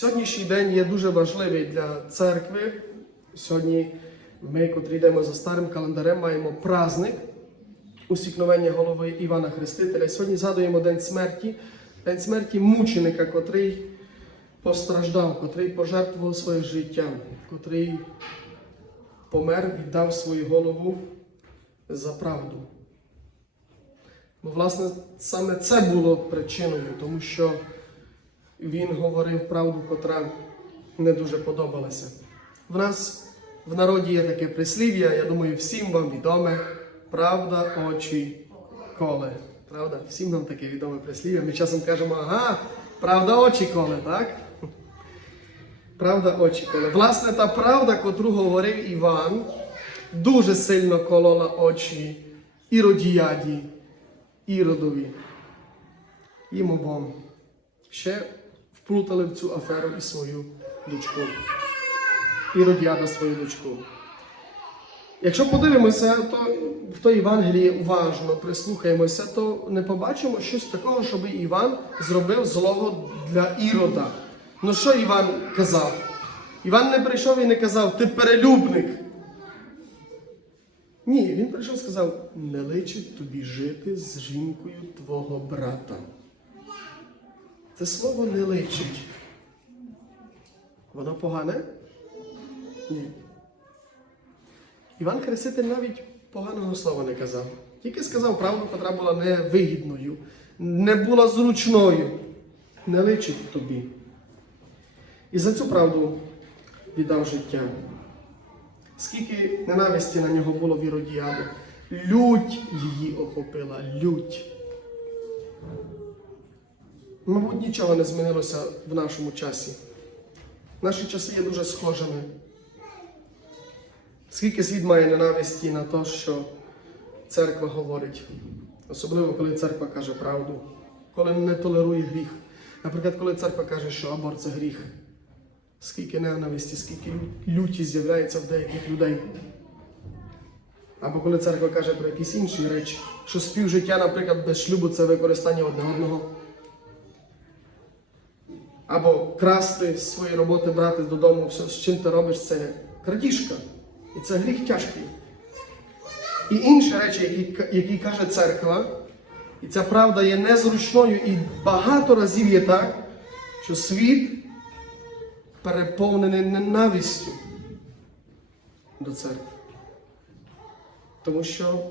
Сьогоднішній день є дуже важливий для церкви. Сьогодні ми, котрі йдемо за старим календарем, маємо праздник усікновення голови Івана Хрестителя. Сьогодні згадуємо День смерті, День смерті мученика, котрий постраждав, котрий пожертвував своє життя, котрий помер, віддав свою голову за правду. Ну, власне, саме це було причиною, тому що він говорив правду, котра не дуже подобалася. В нас в народі є таке прислів'я, я думаю, всім вам відоме. Правда, очі, коле. Правда? Всім нам таке відоме прислів'я. Ми часом кажемо, ага, правда, очі коле, так? Правда, очі коле. Власне, та правда, котру говорив Іван, дуже сильно колола очі Іродіяді, Іродові. Їм обом. Ще вплутали в цю аферу і свою дочку. Іродіада свою дочку. Якщо подивимося, то в той Євангелії уважно прислухаємося, то не побачимо щось такого, щоб Іван зробив злого для Ірода. Ну що Іван казав? Іван не прийшов і не казав, ти перелюбник. Ні, він прийшов і сказав, не личить тобі жити з жінкою твого брата. Це слово не личить. Воно погане? Ні. Іван Хреститель навіть поганого слова не казав. Тільки сказав правду, яка була невигідною, не була зручною. Не личить тобі. І за цю правду віддав життя. Скільки ненависті на нього було в Іродіаду. Лють її охопила, лють. Мабуть, нічого не змінилося в нашому часі. Наші часи є дуже схожими. Скільки світ має ненависті на те, що церква говорить, особливо коли церква каже правду, коли не толерує гріх. Наприклад, коли церква каже, що аборт це гріх. Скільки ненависті, скільки люті з'являється в деяких людей. Або коли церква каже про якісь інші речі, що співжиття, наприклад, без шлюбу це використання одне одного. Або красти з своєї роботи, брати додому, все, з чим ти робиш, це крадіжка. І це гріх тяжкий. І інші речі, які, які каже церква, і ця правда є незручною, і багато разів є так, що світ переповнений ненавистю до церкви. Тому що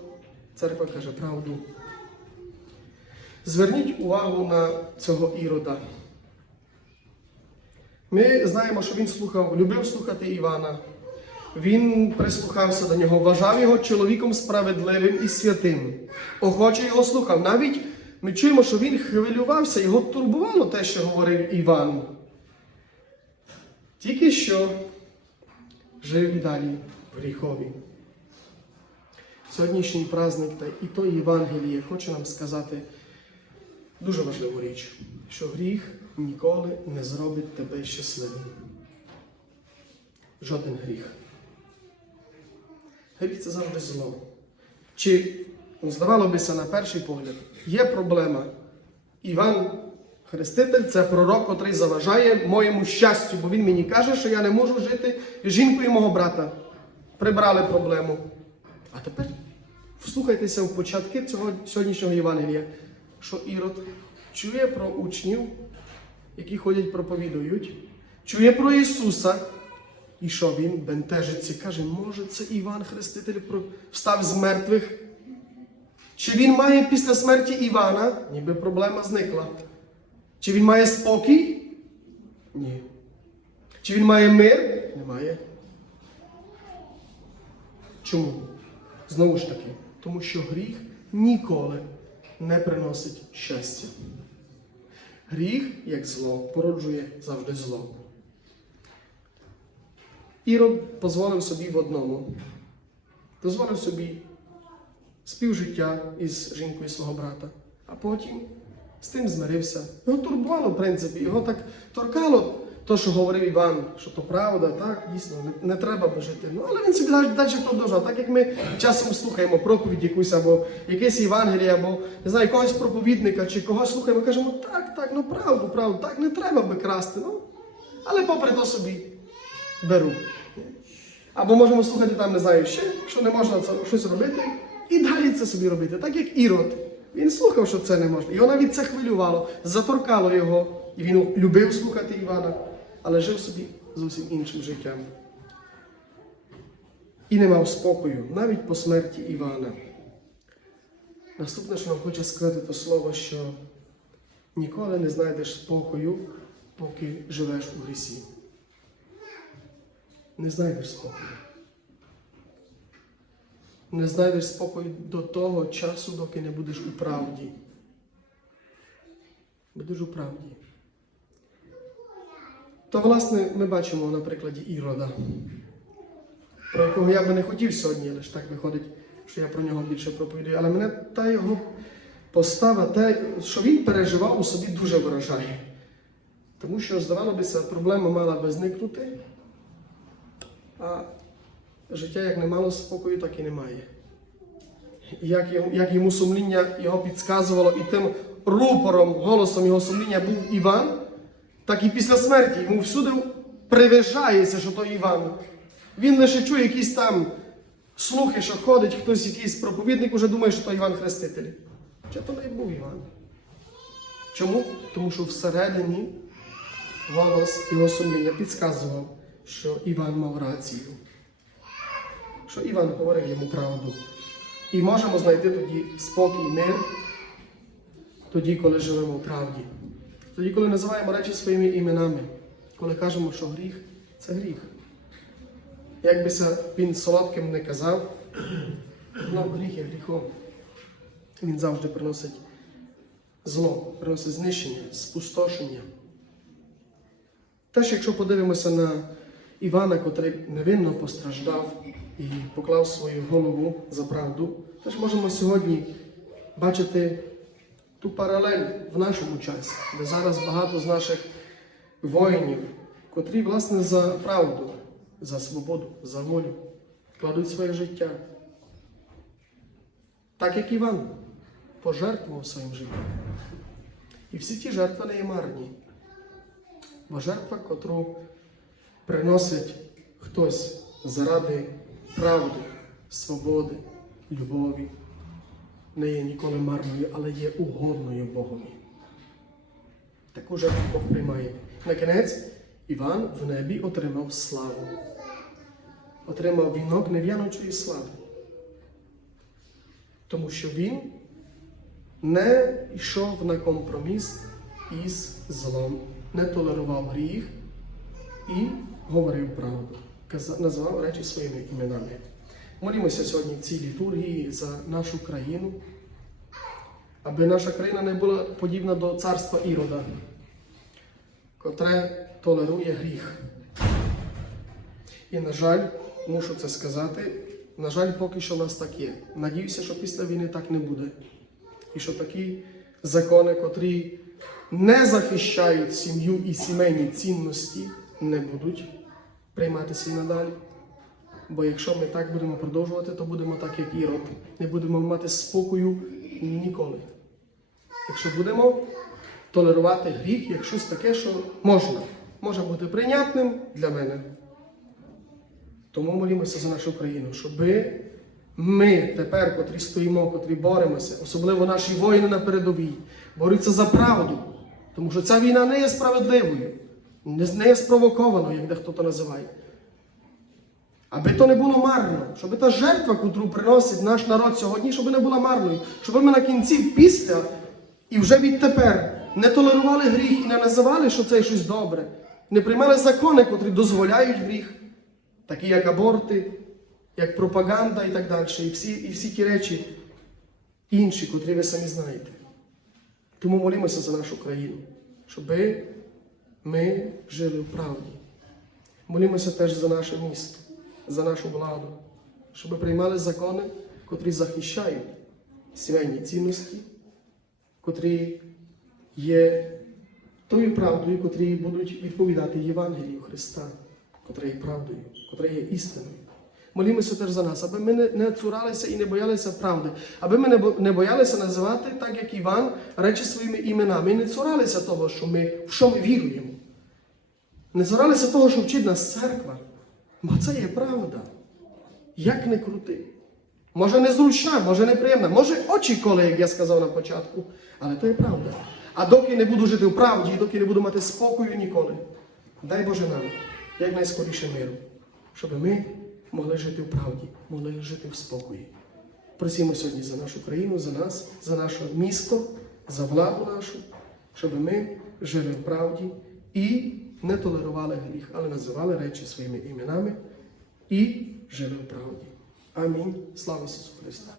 церква каже правду. Зверніть увагу на цього ірода. Ми знаємо, що він слухав, любив слухати Івана. Він прислухався до нього, вважав його чоловіком справедливим і святим. Охоче його слухав. Навіть ми чуємо, що він хвилювався, його турбувало те, що говорив Іван. Тільки що жив і далі в гріхові. Сьогоднішній праздник та і то Євангеліє хоче нам сказати дуже важливу річ, що гріх ніколи не зробить тебе щасливим. Жоден гріх. Гріх це завжди зло. Чи, ну, здавало бися, на перший погляд, є проблема. Іван Хреститель це пророк, котрий заважає моєму щастю, бо він мені каже, що я не можу жити жінкою мого брата. Прибрали проблему. А тепер вслухайтеся в початки цього сьогоднішнього Євангелія, що Ірод чує про учнів, які ходять проповідують, чує про Ісуса. І що він бентежиться, каже, може це Іван Хреститель встав з мертвих? Чи він має після смерті Івана, ніби проблема зникла? Чи він має спокій? Ні. Чи він має мир? Немає. Чому? Знову ж таки, тому що гріх ніколи не приносить щастя. Гріх, як зло, породжує завжди зло. Ірод дозволив собі в одному. Дозволив собі співжиття із жінкою свого брата, а потім з тим змирився. Його турбувало, в принципі, його так торкало, то, що говорив Іван, що то правда, так, дійсно, не, не треба би жити. Ну, але він собі далі, продовжував. Так як ми часом слухаємо проповідь якусь або якесь Євангеліє, або не знаю, якогось проповідника чи когось слухаємо, кажемо, так, так, ну правду, правду, так не треба би красти. Ну, але попри то собі беру. Або можемо слухати там, не знаю, ще, що не можна це щось робити, і далі це собі робити, так як Ірод. Він слухав, що це не можна. Його навіть це хвилювало, заторкало його. І він любив слухати Івана, але жив собі зовсім іншим життям. І не мав спокою навіть по смерті Івана. Наступне, що нам хоче сказати, то слово, що ніколи не знайдеш спокою, поки живеш у грісі. Не знайдеш спокою. Не знайдеш спокою до того часу, доки не будеш у правді. Будеш у правді. То, власне, ми бачимо на прикладі Ірода, про якого я би не хотів сьогодні, але ж так виходить, що я про нього більше проповідую. Але мене та його постава, те, що він переживав у собі, дуже вражає. Тому що, здавалося, проблема мала би зникнути, а життя як не мало спокою, так і немає. Як, як йому сумління його підказувало, і тим рупором, голосом його сумління був Іван, так і після смерті йому всюди привижається, що то Іван. Він лише чує якісь там слухи, що ходить хтось, якийсь проповідник, уже думає, що то Іван Хреститель. Чи то не був Іван? Чому? Тому що всередині голос його сумління підказував, що Іван мав рацію, що Іван говорив йому правду. І можемо знайти тоді спокій, мир, тоді, коли живемо в правді. Тоді, коли називаємо речі своїми іменами, коли кажемо, що гріх це гріх. Як би він солодким не казав, ну, гріх є гріхом. Він завжди приносить зло, приносить знищення, спустошення. Теж, якщо подивимося на Івана, котрий невинно постраждав і поклав свою голову за правду, теж можемо сьогодні бачити ту паралель в нашому часі, де зараз багато з наших воїнів, котрі, власне, за правду, за свободу, за волю кладуть своє життя. Так як Іван пожертвував своїм життям. І всі ті жертви не є марні. Бо жертва, котру приносить хтось заради правди, свободи, любові, не є ніколи марною, але є угодною Богові. Таку жертву Бог приймає. На кінець Іван в небі отримав славу. Отримав вінок нев'яночої слави. Тому що він не йшов на компроміс із злом, не толерував гріх і говорив правду, називав речі своїми іменами. Молімося сьогодні в цій літургії за нашу країну, аби наша країна не була подібна до царства Ірода, котре толерує гріх. І, на жаль, мушу це сказати, на жаль, поки що в нас так є. Надіюся, що після війни так не буде. І що такі закони, котрі не захищають сім'ю і сімейні цінності, не будуть прийматися і надалі. Бо якщо ми так будемо продовжувати, то будемо так, як Ірод. Не будемо мати спокою ніколи. Якщо будемо толерувати гріх як щось таке, що можна, може бути прийнятним для мене. Тому молімося за нашу країну, щоби ми тепер, котрі стоїмо, котрі боремося, особливо наші воїни на передовій, борються за правду. Тому що ця війна не є справедливою, не є спровокованою, як дехто то називає. Аби то не було марно, щоб та жертва, котру приносить наш народ сьогодні, щоб не була марною, щоб ми на кінці, після і вже відтепер не толерували гріх і не називали, що це щось добре, не приймали закони, котрі дозволяють гріх, такі як аборти, як пропаганда і так далі, і всі, і всі ті речі інші, котрі ви самі знаєте. Тому молімося за нашу країну, щоби ми жили в правді. Молімося теж за наше місто, за нашу владу, щоб приймали закони, котрі захищають сімейні цінності, котрі є тою правдою, котрі будуть відповідати Євангелію Христа, котра є правдою, котра є істиною. Молімося теж за нас, аби ми не, цуралися і не боялися правди, аби ми не боялися називати, так як Іван, речі своїми іменами, і не цуралися того, що ми, в що ми віруємо. Не цуралися того, що вчить нас церква. Бо це є правда. Як не крути. Може незручна, може неприємна, може очі коле, як я сказав на початку, але то є правда. А доки не буду жити в правді, доки не буду мати спокою ніколи, дай Боже нам якнайскоріше миру, щоб ми могли жити в правді, могли жити в спокої. Просимо сьогодні за нашу країну, за нас, за наше місто, за владу нашу, щоб ми жили в правді і не толерували гріх, але називали речі своїми іменами і жили в правді. Амінь. Слава Ісусу Христу!